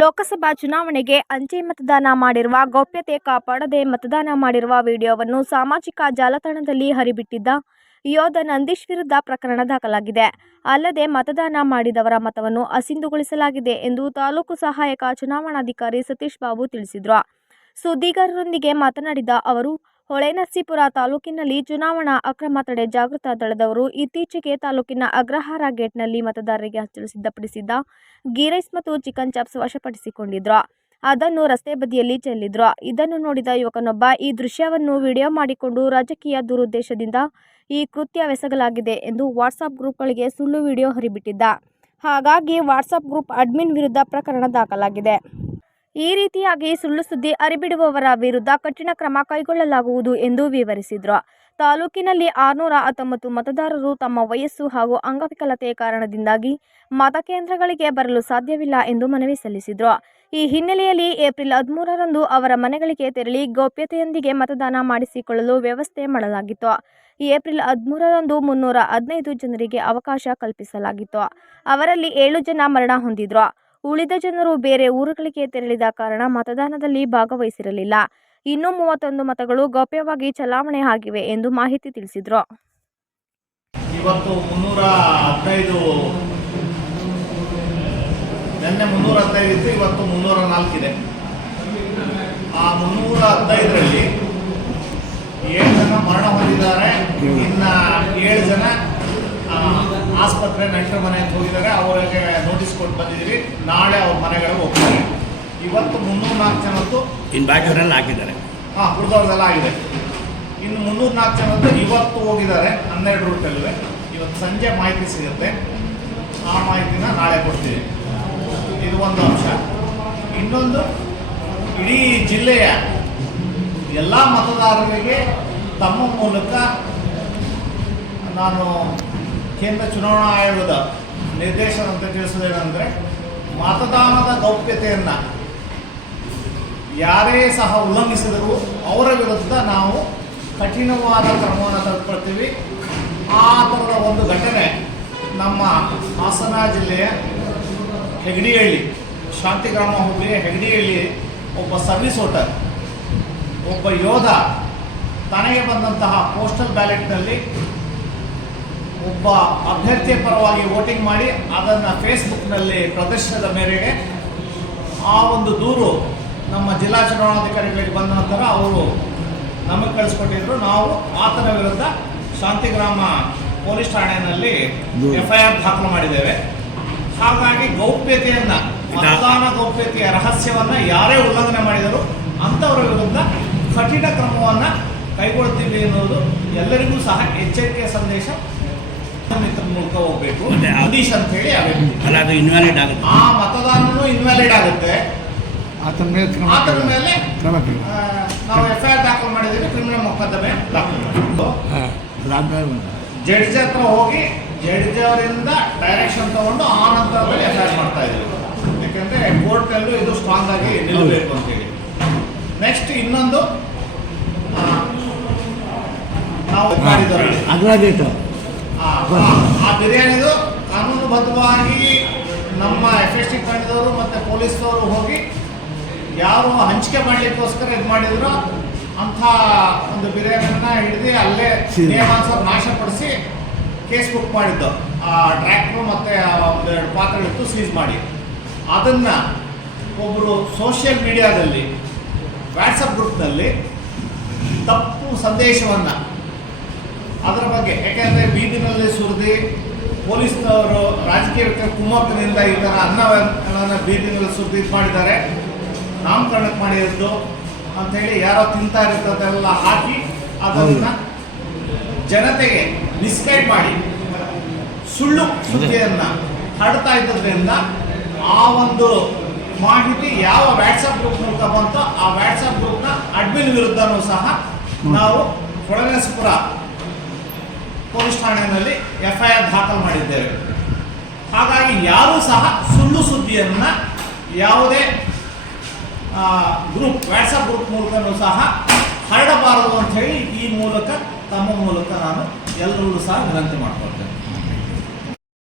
ಲೋಕಸಭಾ ಚುನಾವಣೆಗೆ ಅಂಚೆ ಮತದಾನ ಮಾಡಿರುವ ಗೌಪ್ಯತೆ ಕಾಪಾಡದೆ ಮತದಾನ ಮಾಡಿರುವ ವಿಡಿಯೋವನ್ನು ಸಾಮಾಜಿಕ ಜಾಲತಾಣದಲ್ಲಿ ಹರಿಬಿಟ್ಟಿದ್ದ ಯೋಧ ನಂದೀಶ್ ವಿರುದ್ಧ ಪ್ರಕರಣ ದಾಖಲಾಗಿದೆ. ಅಲ್ಲದೆ ಮತದಾನ ಮಾಡಿದವರ ಮತವನ್ನು ಅಸಿಂಧುಗೊಳಿಸಲಾಗಿದೆ ಎಂದು ತಾಲೂಕು ಸಹಾಯಕ ಚುನಾವಣಾಧಿಕಾರಿ ಸತೀಶ್ ಬಾಬು ತಿಳಿಸಿದರು. ಸುದ್ದಿಗಾರರೊಂದಿಗೆ ಮಾತನಾಡಿದ ಅವರು ಹೊಳೆನರಸೀಪುರ ತಾಲೂಕಿನಲ್ಲಿ ಚುನಾವಣಾ ಅಕ್ರಮ ತಡೆ ಜಾಗೃತ ದಳದವರು ಇತ್ತೀಚೆಗೆ ತಾಲೂಕಿನ ಅಗ್ರಹಾರ ಗೇಟ್ನಲ್ಲಿ ಮತದಾರರಿಗೆ ಹಚ್ಚಲು ಸಿದ್ಧಪಡಿಸಿದ್ದ ಗೀ ರೈಸ್ ಮತ್ತು ಚಿಕನ್ ಚಾಪ್ಸ್ ವಶಪಡಿಸಿಕೊಂಡಿದ್ರು. ಅದನ್ನು ರಸ್ತೆ ಬದಿಯಲ್ಲಿ ಚೆಲ್ಲಿದ್ರು. ಇದನ್ನು ನೋಡಿದ ಯುವಕನೊಬ್ಬ, ಈ ದೃಶ್ಯವನ್ನು ವಿಡಿಯೋ ಮಾಡಿಕೊಂಡು ರಾಜಕೀಯ ದುರುದ್ದೇಶದಿಂದ ಈ ಕೃತ್ಯವೆಸಗಲಾಗಿದೆ ಎಂದು ವಾಟ್ಸಾಪ್ ಗ್ರೂಪ್ಗಳಿಗೆ ಸುಳ್ಳು ವಿಡಿಯೋ ಹರಿಬಿಟ್ಟಿದ್ದ. ಹಾಗಾಗಿ ವಾಟ್ಸಾಪ್ ಗ್ರೂಪ್ ಅಡ್ಮಿನ್ ವಿರುದ್ಧ ಪ್ರಕರಣ ದಾಖಲಾಗಿದೆ. ಈ ರೀತಿಯಾಗಿ ಸುಳ್ಳು ಸುದ್ದಿ ಅರಿಬಿಡುವವರ ವಿರುದ್ಧ ಕಠಿಣ ಕ್ರಮ ಕೈಗೊಳ್ಳಲಾಗುವುದು ಎಂದು ವಿವರಿಸಿದರು. ತಾಲೂಕಿನಲ್ಲಿ ಆರುನೂರ ಹತ್ತೊಂಬತ್ತು ಮತದಾರರು ತಮ್ಮ ವಯಸ್ಸು ಹಾಗೂ ಅಂಗವಿಕಲತೆ ಕಾರಣದಿಂದಾಗಿ ಮತಕೇಂದ್ರಗಳಿಗೆ ಬರಲು ಸಾಧ್ಯವಿಲ್ಲ ಎಂದು ಮನವಿ ಸಲ್ಲಿಸಿದರು. ಈ ಹಿನ್ನೆಲೆಯಲ್ಲಿ ಏಪ್ರಿಲ್ ಹದಿಮೂರರಂದು ಅವರ ಮನೆಗಳಿಗೆ ತೆರಳಿ ಗೌಪ್ಯತೆಯೊಂದಿಗೆ ಮತದಾನ ಮಾಡಿಸಿಕೊಳ್ಳಲು ವ್ಯವಸ್ಥೆ ಮಾಡಲಾಗಿತ್ತು. ಏಪ್ರಿಲ್ ಹದಿಮೂರರಂದು ಮುನ್ನೂರ ಹದಿನೈದು ಜನರಿಗೆ ಅವಕಾಶ ಕಲ್ಪಿಸಲಾಗಿತ್ತು. ಅವರಲ್ಲಿ ಏಳು ಜನ ಮರಣ ಹೊಂದಿದ್ರು. ಉಳಿದ ಜನರು ಬೇರೆ ಊರುಗಳಿಗೆ ತೆರಳಿದ ಕಾರಣ ಮತದಾನದಲ್ಲಿ ಭಾಗವಹಿಸಿರಲಿಲ್ಲ. ಇನ್ನೂ ಮೂವತ್ತೊಂದು ಮತಗಳು ಗೌಪ್ಯವಾಗಿ ಚಲಾವಣೆ ಆಗಿವೆ ಎಂದು ಮಾಹಿತಿ ತಿಳಿಸಿದರು. ಇವತ್ತು ಮುನ್ನೂರ ಹದಿನೈದು, ನಿನ್ನೆ ಮುನ್ನೂರ ಹದಿನೈದು ಇತ್ತು, ಇವತ್ತು ಮುನ್ನೂರ ನಾಲ್ಕಿದೆ ಆ ಮುನ್ನೂರ ಹದಿನೈದರಲ್ಲಿ ಏಳು ಜನ ಮರಣ ಹೊಂದಿದ್ದಾರೆ. ಇನ್ನ ಏಳು ಜನ ಆಸ್ಪತ್ರೆ ನೆಂಟರ ಅಂತ ಹೋಗಿದ್ದಾರೆ ಅವರಿಗೆ ನೋಟಿಸ್ ಕೊಟ್ಟು ಬಂದಿದ್ದೀವಿ. ನಾಳೆ ಅವ್ರ ಮನೆಗಳಿಗೆ ಹೋಗ್ತಾರೆ. ಇವತ್ತು ಮುನ್ನೂರ ನಾಲ್ಕು ಜನದ್ದು ಇನ್ನು ಬ್ಯಾಂಕ್ ಹಾಕಿದ್ದಾರೆ. ಹಾಂ ಉಳಿದವ್ರದೆಲ್ಲ ಆಗಿದೆ. ಇನ್ನು ಮುನ್ನೂರ ನಾಲ್ಕು ಜನದ್ದು ಇವತ್ತು ಹೋಗಿದ್ದಾರೆ ಹನ್ನೆರಡು ರೂಟಲ್ಲಿ ಇವತ್ತು ಸಂಜೆ ಮಾಹಿತಿ ಸಿಗುತ್ತೆ. ಆ ಮಾಹಿತಿನ ನಾಳೆ ಕೊಡ್ತೀವಿ. ಇದು ಒಂದು ಅಂಶ. ಇನ್ನೊಂದು ಇಡೀ ಜಿಲ್ಲೆಯ ಎಲ್ಲ ಮತದಾರರಿಗೆ ತಮ್ಮ ಮೂಲಕ ನಾನು ಕೇಂದ್ರ ಚುನಾವಣಾ ಆಯೋಗದ ನಿರ್ದೇಶನ ಅಂತ ತಿಳಿಸೋದೇನೆಂದರೆ ಮತದಾನದ ಗೌಪ್ಯತೆಯನ್ನು ಯಾರೇ ಸಹ ಉಲ್ಲಂಘಿಸಿದರೂ ಅವರ ವಿರುದ್ಧ ನಾವು ಕಠಿಣವಾದ ಕ್ರಮವನ್ನು ತೆಗೆದುಕೊಳ್ತೀವಿ ಆ ಥರದ ಒಂದು ಘಟನೆ ನಮ್ಮ ಹಾಸನ ಜಿಲ್ಲೆಯ ಹೆಗಡಿಹಳ್ಳಿ, ಶಾಂತಿಗ್ರಾಮ ಹೋಬಳಿಯ ಹೆಗಡಿಹಳ್ಳಿ ಒಬ್ಬ ಸರ್ವಿಸ್ ವೋಟರ್ ಒಬ್ಬ ಯೋಧ, ತನಗೆ ಬಂದಂತಹ ಪೋಸ್ಟಲ್ ಬ್ಯಾಲೆಟ್ನಲ್ಲಿ ಒಬ್ಬ ಅಭ್ಯರ್ಥಿಯ ಪರವಾಗಿ ವೋಟಿಂಗ್ ಮಾಡಿ ಅದನ್ನು ಫೇಸ್ಬುಕ್ನಲ್ಲಿ ಪ್ರದರ್ಶನದ ಮೇರೆಗೆ ಆ ಒಂದು ದೂರು ನಮ್ಮ ಜಿಲ್ಲಾ ಚುನಾವಣಾಧಿಕಾರಿಗಳಿಗೆ ಬಂದ ನಂತರ ಅವರು ನಮಗೆ ಕಳಿಸ್ಕೊಟ್ಟಿದ್ರು. ನಾವು ಆತನ ವಿರುದ್ಧ ಶಾಂತಿಗ್ರಾಮ ಪೊಲೀಸ್ ಠಾಣೆಯಲ್ಲಿ ಎಫ್ ಐ ಆರ್ ದಾಖಲು ಮಾಡಿದ್ದೇವೆ. ಹಾಗಾಗಿ ಗೌಪ್ಯತೆಯನ್ನ ಮತದಾನ ಗೌಪ್ಯತೆಯ ರಹಸ್ಯವನ್ನ ಯಾರೇ ಉಲ್ಲಂಘನೆ ಮಾಡಿದರು ಅಂಥವರ ವಿರುದ್ಧ ಕಠಿಣ ಕ್ರಮವನ್ನ ಕೈಗೊಳ್ತೀವಿ ಅನ್ನೋದು ಎಲ್ಲರಿಗೂ ಸಹ ಎಚ್ಚರಿಕೆಯ ಸಂದೇಶ. ಮೂಲಕ ಹೋಗ್ಬೇಕು. ಅಧೀಶ್ ಅಂತ ಹೇಳಿ ಅಲ್ಲ ಅದು ಇನ್ವ್ಯಾಲಿಡ್ ಆಗುತ್ತೆ. ಆ ಮತದಾನನು ಇನ್ವ್ಯಾಲಿಡ್ ಆಗುತ್ತೆ. ಆತನ ಮೇಲೆ ಕ್ರಮ ಆತನ ಮೇಲೆ ಕ್ರಮ ನಾವು ಎಫ್ ಐ ಆರ್ ದಾಖಲು ಮಾಡಿದ್ದೀವಿ ಕ್ರಿಮಿನಲ್ ಮೊಕದ್ದಮೆ ದಾಖಲು. ಜಡ್ಜ್ ಹತ್ರ ಹೋಗಿ ಜಡ್ಜ್ ಅವರಿಂದ ಡೈರೆಕ್ಷನ್ ತಗೊಂಡು ಆ ನಂತರದಲ್ಲಿ ಎಫ್ ಐ ಆರ್ ಮಾಡ್ತಾ ಇದ್ದೀವಿ. ಯಾಕೆಂದರೆ ಕೋರ್ಟಲ್ಲೂ ಇದು ಸ್ಟ್ರಾಂಗ್ ಆಗಿ ನಿಲ್ಲಬೇಕು ಅಂತೇಳಿ ನೆಕ್ಸ್ಟ್ ಇನ್ನೊಂದು ನಾವು ಮಾಡಿದ್ದಾರೆ ಅಗ್ರಾಡೇಟು ಆ, ಬಿರಿಯಾನಿದು ಕಾನೂನುಬದ್ಧವಾಗಿ ನಮ್ಮ ಎಫ್ ಎಸ್ ಟಿ ತಂಡದವರು ಮತ್ತು ಪೊಲೀಸ್ನವರು ಹೋಗಿ ಯಾರು ಹಂಚಿಕೆ ಮಾಡಲಿಕ್ಕೋಸ್ಕರ ಇದು ಮಾಡಿದ್ರು ಅಂಥ ಒಂದು ಬಿರಿಯಾನಿಯನ್ನು ಹಿಡಿದು ಅಲ್ಲೇ. ನಿಯಮಾನುಸಾರ ನಾಶಪಡಿಸಿ ಕೇಸ್ ಬುಕ್ ಮಾಡಿದ್ದು ಆ ಟ್ರ್ಯಾಕ್ಟ್ರು ಮತ್ತು ಒಂದೆರಡು ಪಾತ್ರೆಗಳಿತ್ತು ಸೀಸ್ ಮಾಡಿ ಅದನ್ನು ಒಬ್ಬರು ಸೋಷಿಯಲ್ ಮೀಡಿಯಾದಲ್ಲಿ ವಾಟ್ಸಪ್ ಗ್ರೂಪ್ನಲ್ಲಿ ತಪ್ಪು ಸಂದೇಶವನ್ನು ಅದರ ಬಗ್ಗೆ ಯಾಕೆಂದರೆ ಬೀದಿನಲ್ಲಿ ಸುರಿದು ಪೊಲೀಸ್ನವರು ರಾಜಕೀಯ ವ್ಯಕ್ತಿ ಕುಮ್ಮಕ್ಕಿನಿಂದ ಈ ಥರ ಅನ್ನವನ್ನು ಬೀದಿನಲ್ಲಿ ಸುರಿದು ಇದು ಮಾಡಿದ್ದಾರೆ. ನಾಮಕರಣಕ್ಕೆ ಮಾಡಿದ್ದು ಅಂಥೇಳಿ ಯಾರೋ ತಿಂತಾ ಇರ್ತದೆಲ್ಲ ಹಾಕಿ ಅದನ್ನು ಜನತೆಗೆ ಮಿಸ್ಗೈಡ್ ಮಾಡಿ ಸುಳ್ಳು ಸುದ್ದಿಯನ್ನು ಹಡ್ತಾ ಇದ್ದದ್ರಿಂದ ಆ ಒಂದು ಮಾಹಿತಿ ಯಾವ ವ್ಯಾಟ್ಸಪ್ ಗ್ರೂಪ್ ಮೂಲಕ ಬಂತೋ ಆ ವ್ಯಾಟ್ಸಪ್ ಗ್ರೂಪ್ನ ಅಡ್ಮಿನ್ ವಿರುದ್ಧನೂ ಸಹ ನಾವು ಹೊಳನರಸೀಪುರ ಪೊಲೀಸ್ ಠಾಣೆಯಲ್ಲಿ ಎಫ್ ಐ ಆರ್ ದಾಖಲು ಮಾಡಿದ್ದೇವೆ. ಹಾಗಾಗಿ ಯಾರೂ ಸಹ ಸುಳ್ಳು ಸುದ್ದಿಯನ್ನು ಯಾವುದೇ ಗ್ರೂಪ್ ವಾಟ್ಸಪ್ ಗ್ರೂಪ್ ಮೂಲಕನೂ ಸಹ ಹರಡಬಾರದು ಅಂತ ಹೇಳಿ ಈ ಮೂಲಕ, ತಮ್ಮ ಮೂಲಕ ನಾನು ಎಲ್ಲರಿಗೂ ಸಹ ವಿನಂತಿ ಮಾಡ್ಕೊಳ್ತೇನೆ.